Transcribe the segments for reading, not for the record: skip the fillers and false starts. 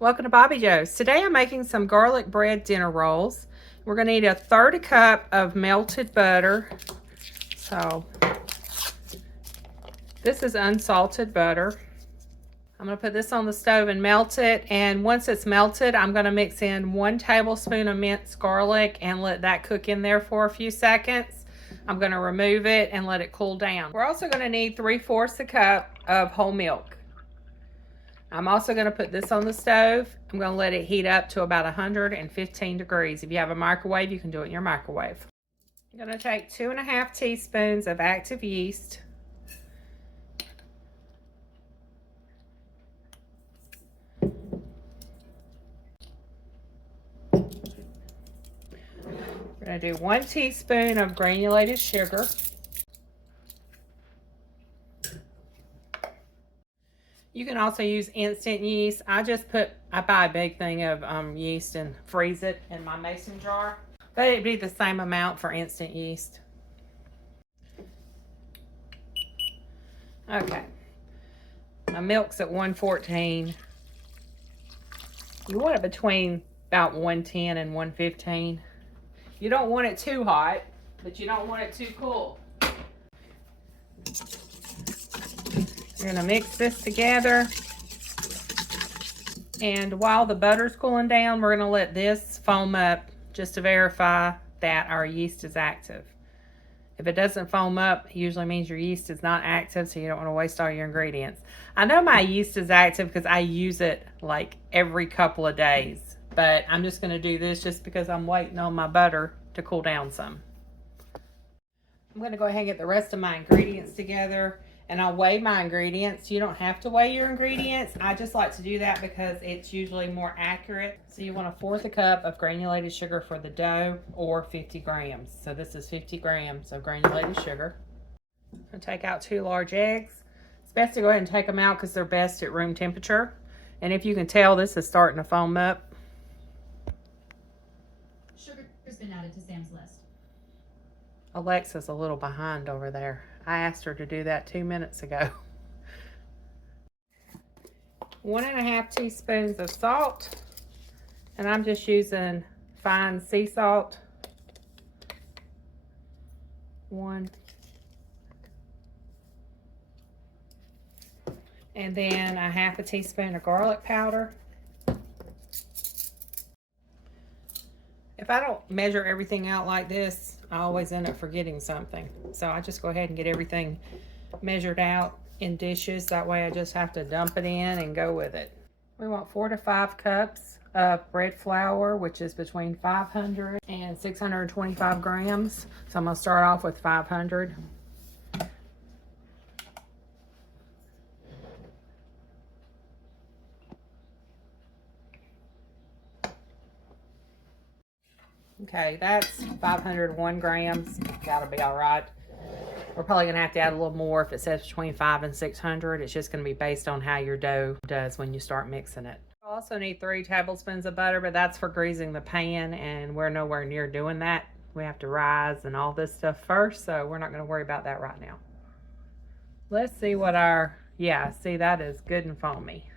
Welcome to Bobbi Jo's. Today I'm making some garlic bread dinner rolls. We're going to need a third a cup of melted butter. So this is unsalted butter. I'm going to put this on the stove and melt it, and once it's melted I'm going to mix in 1 tablespoon of minced garlic and let that cook in there for a few seconds. I'm going to remove it and let it cool down. We're also going to need 3/4 a cup of whole milk. I'm also going to put this on the stove. I'm going to let it heat up to about 115 degrees. If you have a microwave, you can do it in your microwave. I'm going to take 2½ teaspoons of active yeast. We're going to do 1 teaspoon of granulated sugar. You can also use instant yeast. I buy a big thing of yeast and freeze it in my mason jar. But it'd be the same amount for instant yeast. Okay. My milk's at 114. You want it between about 110 and 115. You don't want it too hot, but you don't want it too cool. We're going to mix this together, and while the butter's cooling down, we're going to let this foam up just to verify that our yeast is active. If it doesn't foam up, it usually means your yeast is not active, so you don't want to waste all your ingredients. I know my yeast is active because I use it like every couple of days, but I'm just going to do this just because I'm waiting on my butter to cool down some. I'm going to go ahead and get the rest of my ingredients together, and I'll weigh my ingredients. You don't have to weigh your ingredients. I just like to do that because it's usually more accurate. So you want 1/4 a cup of granulated sugar for the dough, or 50 grams. So this is 50 grams of granulated sugar. I'm going to take out 2 large eggs. It's best to go ahead and take them out because they're best at room temperature. And if you can tell, this is starting to foam up. Sugar's been added to Sam's list. Alexa's a little behind over there. I asked her to do that 2 minutes ago. 1½ teaspoons of salt, and I'm just using fine sea salt. 1. And then 1/2 teaspoon of garlic powder. If I don't measure everything out like this, I always end up forgetting something. So I just go ahead and get everything measured out in dishes. That way I just have to dump it in and go with it. We want 4 to 5 cups of bread flour, which is between 500 and 625 grams. So I'm going to start off with 500. Okay, that's 501 grams. That'll be all right. We're probably going to have to add a little more if it says between 500 and 600. It's just going to be based on how your dough does when you start mixing it. I also need 3 tablespoons of butter, but that's for greasing the pan, and we're nowhere near doing that. We have to rise and all this stuff first, so we're not going to worry about that right now. Let's see what see, that is good and foamy.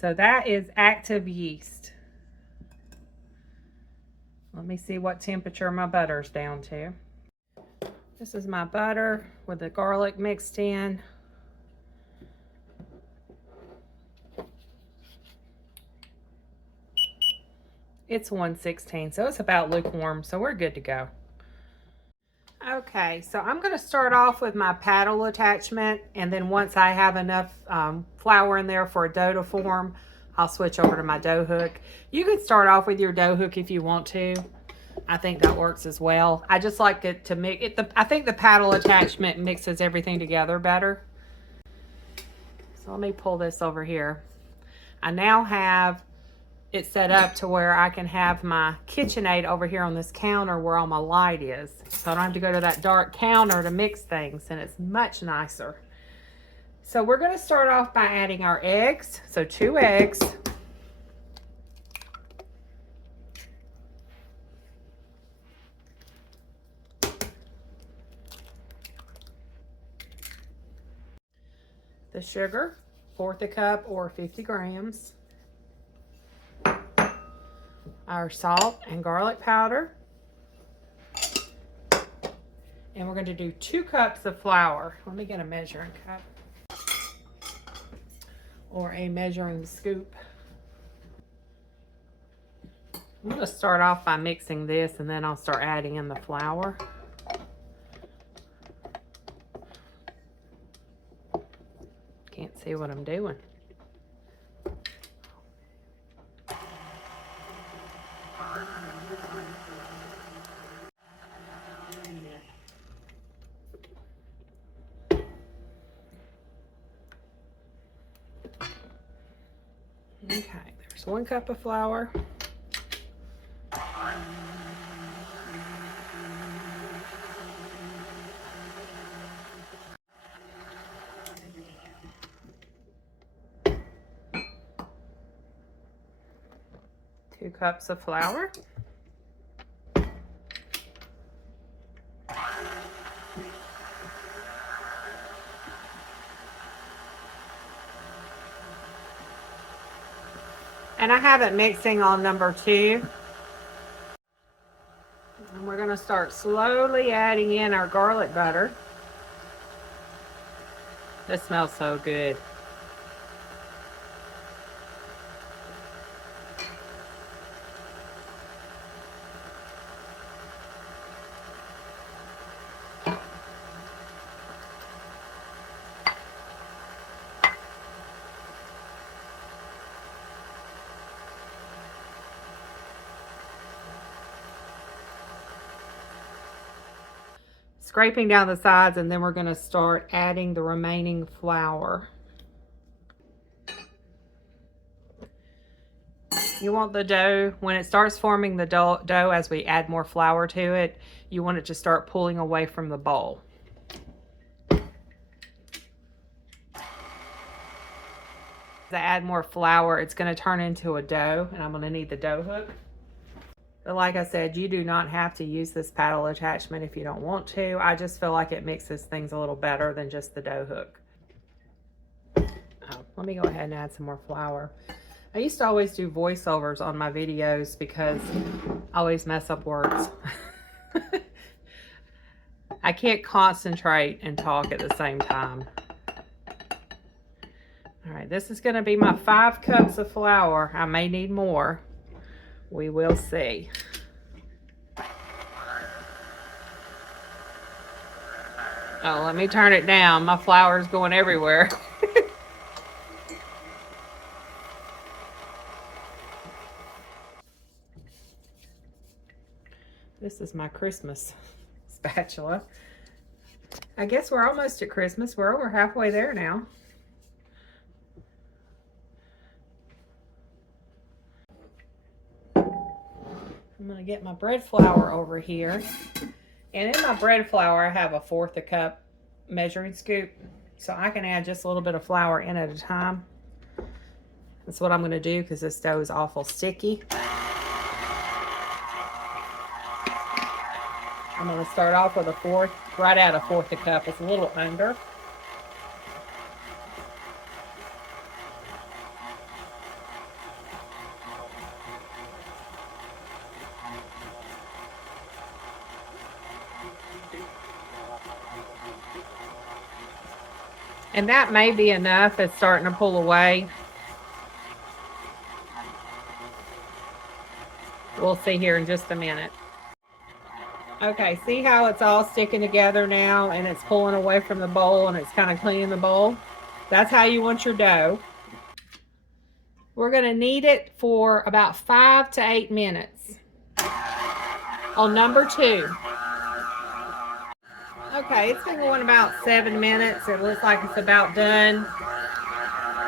So that is active yeast. Let me see what temperature my butter's down to. This is my butter with the garlic mixed in. It's 116, so it's about lukewarm, so we're good to go. Okay, so I'm going to start off with my paddle attachment, and then once I have enough flour in there for a dough to form, I'll switch over to my dough hook. You can start off with your dough hook if you want to. I think that works as well. I just like it to mix it. I think the paddle attachment mixes everything together better. So let me pull this over here. I now have it set up to where I can have my KitchenAid over here on this counter where all my light is. So I don't have to go to that dark counter to mix things, and it's much nicer. So we're going to start off by adding our eggs. So 2 eggs. The sugar, 1/4 a cup or 50 grams. our salt and garlic powder. And we're going to do 2 cups of flour. Let me get a measuring cup or a measuring scoop. I'm going to start off by mixing this, and then I'll start adding in the flour. Can't see what I'm doing. Okay, there's 1 cup of flour. Two cups of flour. And I have it mixing on number 2. And we're going to start slowly adding in our garlic butter. This smells so good. Scraping down the sides, and then we're going to start adding the remaining flour. You want the dough, when it starts forming the dough as we add more flour to it, you want it to start pulling away from the bowl. As I add more flour, it's going to turn into a dough, and I'm going to need the dough hook. But like I said, you do not have to use this paddle attachment if you don't want to. I just feel like it mixes things a little better than just the dough hook. Oh, let me go ahead and add some more flour. I used to always do voiceovers on my videos because I always mess up words. I can't concentrate and talk at the same time. All right, this is going to be my 5 cups of flour. I may need more. We will see. Oh, let me turn it down. My flour is going everywhere. This is my Christmas spatula. I guess we're almost at Christmas. We're over halfway there now. I'm going to get my bread flour over here. And in my bread flour, I have a 1/4 a cup measuring scoop. So I can add just a little bit of flour in at a time. That's what I'm going to do because this dough is awful sticky. I'm going to start off with a 1/4, right at a 1/4 a cup. It's a little under. And that may be enough. It's starting to pull away. We'll see here in just a minute. Okay, see how it's all sticking together now and it's pulling away from the bowl and it's kind of cleaning the bowl? That's how you want your dough. We're going to knead it for about 5 to 8 minutes on number 2. Okay, it's been going about 7 minutes. It looks like it's about done.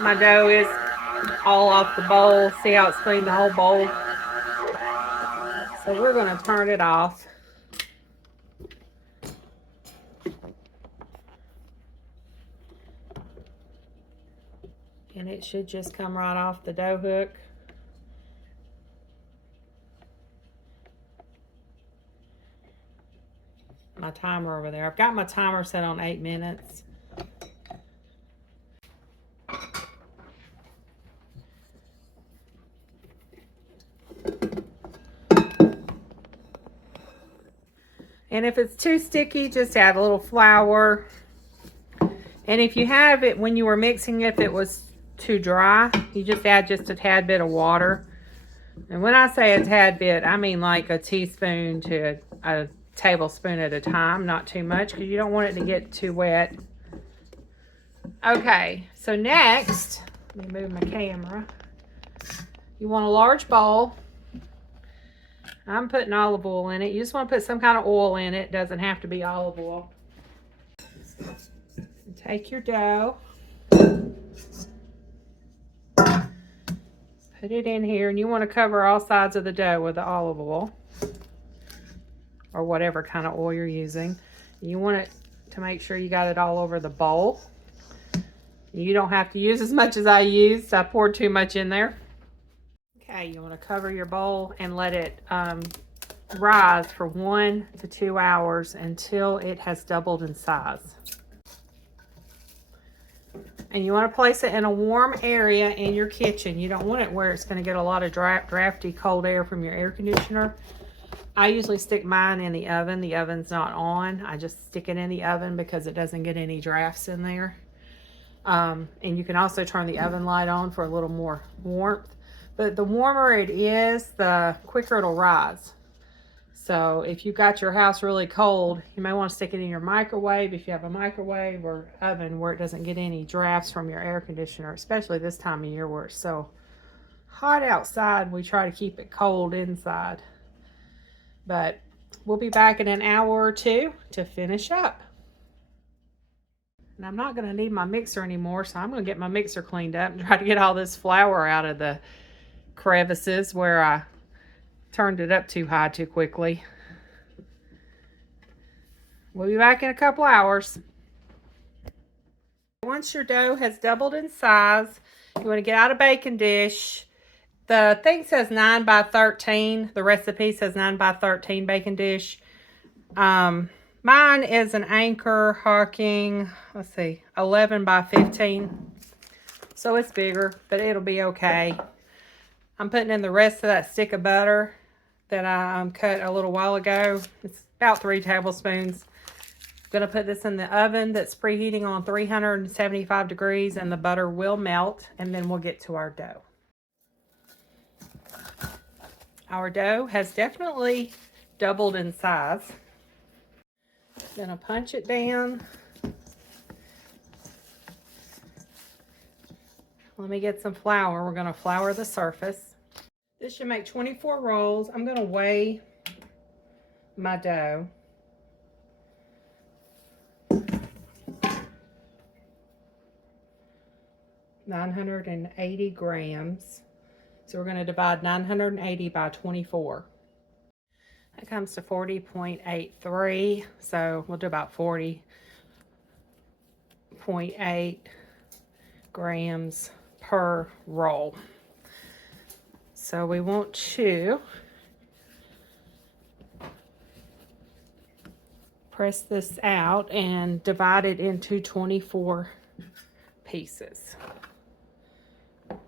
My dough is all off the bowl. See how it's cleaned the whole bowl? So we're going to turn it off. And it should just come right off the dough hook. My timer over there. I've got my timer set on 8 minutes. And if it's too sticky, just add a little flour. And if you have it, when you were mixing it, if it was too dry, you just add just a tad bit of water. And when I say a tad bit, I mean like a teaspoon to a tablespoon at a time, not too much, because you don't want it to get too wet. Okay, so next, let me move my camera. You want a large bowl. I'm putting olive oil in it. You just want to put some kind of oil in it. It doesn't have to be olive oil. Take your dough. Put it in here, and you want to cover all sides of the dough with the olive oil or whatever kind of oil you're using. You want it to make sure you got it all over the bowl. You don't have to use as much as I used. I poured too much in there. Okay, you want to cover your bowl and let it rise for 1 to 2 hours until it has doubled in size. And you want to place it in a warm area in your kitchen. You don't want it where it's going to get a lot of drafty cold air from your air conditioner. I usually stick mine in the oven. The oven's not on. I just stick it in the oven because it doesn't get any drafts in there. And you can also turn the oven light on for a little more warmth. But the warmer it is, the quicker it'll rise. So if you've got your house really cold, you may want to stick it in your microwave if you have a microwave or oven where it doesn't get any drafts from your air conditioner, especially this time of year where it's so hot outside. We try to keep it cold inside. But we'll be back in an hour or two to finish up. And I'm not going to need my mixer anymore, so I'm going to get my mixer cleaned up and try to get all this flour out of the crevices where I turned it up too high too quickly. We'll be back in a couple hours. Once your dough has doubled in size, you want to get out a baking dish. The thing says 9 by 13. The recipe says 9 by 13 baking dish. Mine is an Anchor Hawking, let's see, 11 by 15. So it's bigger, but it'll be okay. I'm putting in the rest of that stick of butter that I cut a little while ago. It's about 3 tablespoons. I'm going to put this in the oven that's preheating on 375 degrees, and the butter will melt, and then we'll get to our dough. Our dough has definitely doubled in size. Going to punch it down. Let me get some flour. We're going to flour the surface. This should make 24 rolls. I'm going to weigh my dough. $980 grams. So we're going to divide 980 by 24. That comes to 40.83. So we'll do about 40.8 grams per roll. So we want to press this out and divide it into 24 pieces.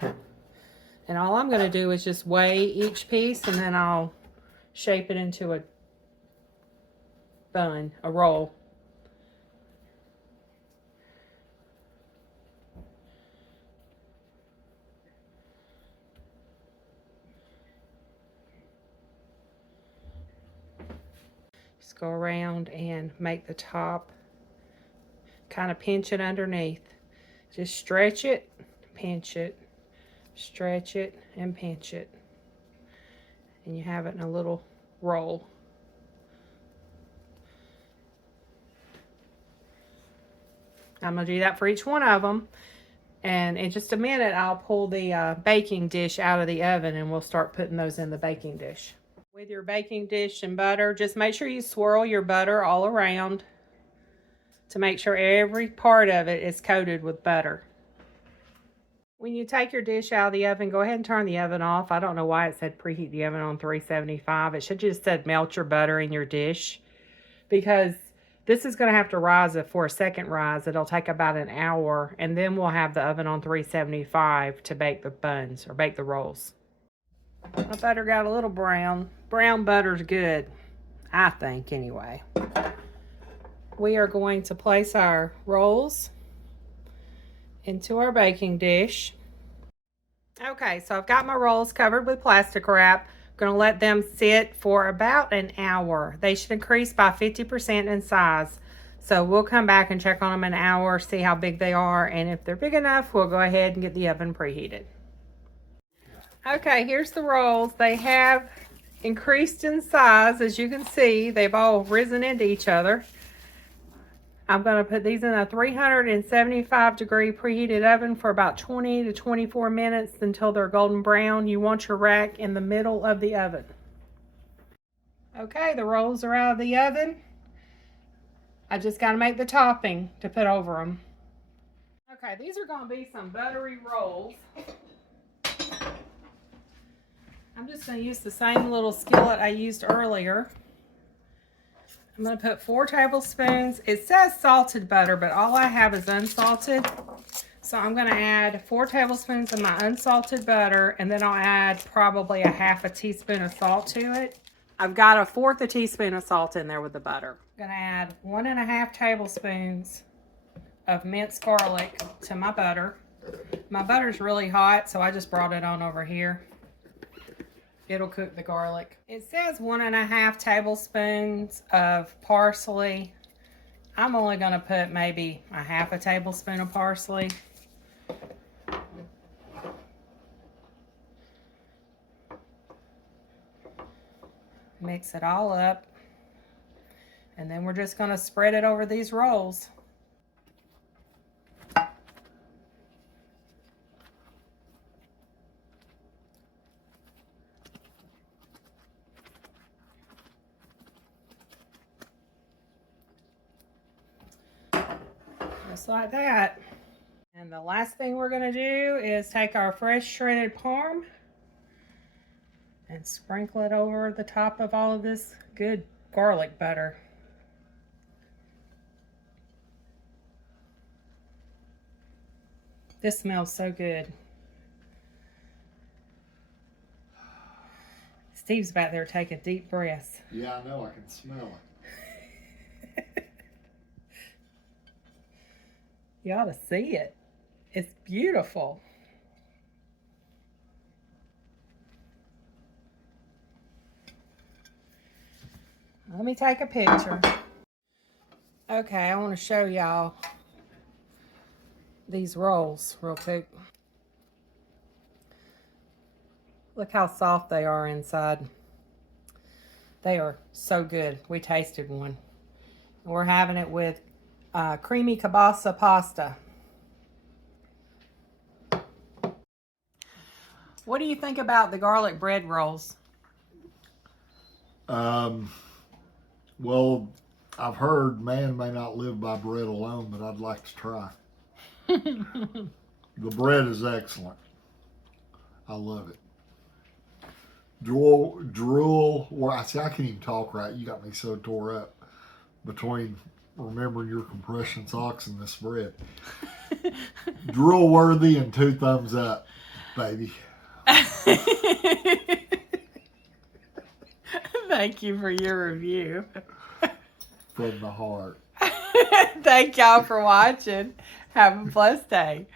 And all I'm going to do is just weigh each piece, and then I'll shape it into a bun, a roll. Just go around and make the top, kind of pinch it underneath. Just stretch it, pinch it, stretch it, and pinch it. And you have it in a little roll. I'm going to do that for each one of them. And in just a minute, I'll pull the baking dish out of the oven, and we'll start putting those in the baking dish. With your baking dish and butter, just make sure you swirl your butter all around to make sure every part of it is coated with butter. When you take your dish out of the oven, go ahead and turn the oven off. I don't know why it said preheat the oven on 375. It should just said melt your butter in your dish, because this is going to have to rise for a second rise. It'll take about an hour, and then we'll have the oven on 375 to bake the buns or bake the rolls. My butter got a little brown. Brown butter's good. I think anyway. We are going to place our rolls into our baking dish. Okay, so I've got my rolls covered with plastic wrap. I'm going to let them sit for about an hour. They should increase by 50% in size. So we'll come back and check on them in an hour, see how big they are, and if they're big enough, we'll go ahead and get the oven preheated. Okay, here's the rolls. They have increased in size. As you can see, they've all risen into each other. I'm going to put these in a 375 degree preheated oven for about 20 to 24 minutes until they're golden brown. You want your rack in the middle of the oven. Okay, the rolls are out of the oven. I just got to make the topping to put over them. Okay, these are going to be some buttery rolls. I'm just going to use the same little skillet I used earlier. I'm going to put 4 tablespoons. It says salted butter, but all I have is unsalted. So I'm going to add 4 tablespoons of my unsalted butter, and then I'll add probably a half a teaspoon of salt to it. I've got a 1/4 a teaspoon of salt in there with the butter. I'm going to add 1.5 tablespoons of minced garlic to my butter. My butter's really hot, so I just brought it on over here. It'll cook the garlic. It says 1.5 tablespoons of parsley. I'm only going to put maybe a half a tablespoon of parsley. Mix it all up. And then we're just going to spread it over these rolls. Just like that. And the last thing we're going to do is take our fresh shredded parm and sprinkle it over the top of all of this good garlic butter. This smells so good. Steve's back there taking deep breaths. Yeah, I know. I can smell it. You ought to see it. It's beautiful. Let me take a picture. Okay, I want to show y'all these rolls real quick. Look how soft they are inside. They are so good. We tasted one. We're having it with creamy kielbasa pasta. What do you think about the garlic bread rolls? Well, I've heard man may not live by bread alone, but I'd like to try. The bread is excellent. I love it. I can't even talk right. You got me so tore up between remembering your compression socks and this bread. Drool-worthy and 2 thumbs up, baby. Thank you for your review. From the heart. Thank y'all for watching. Have a blessed day.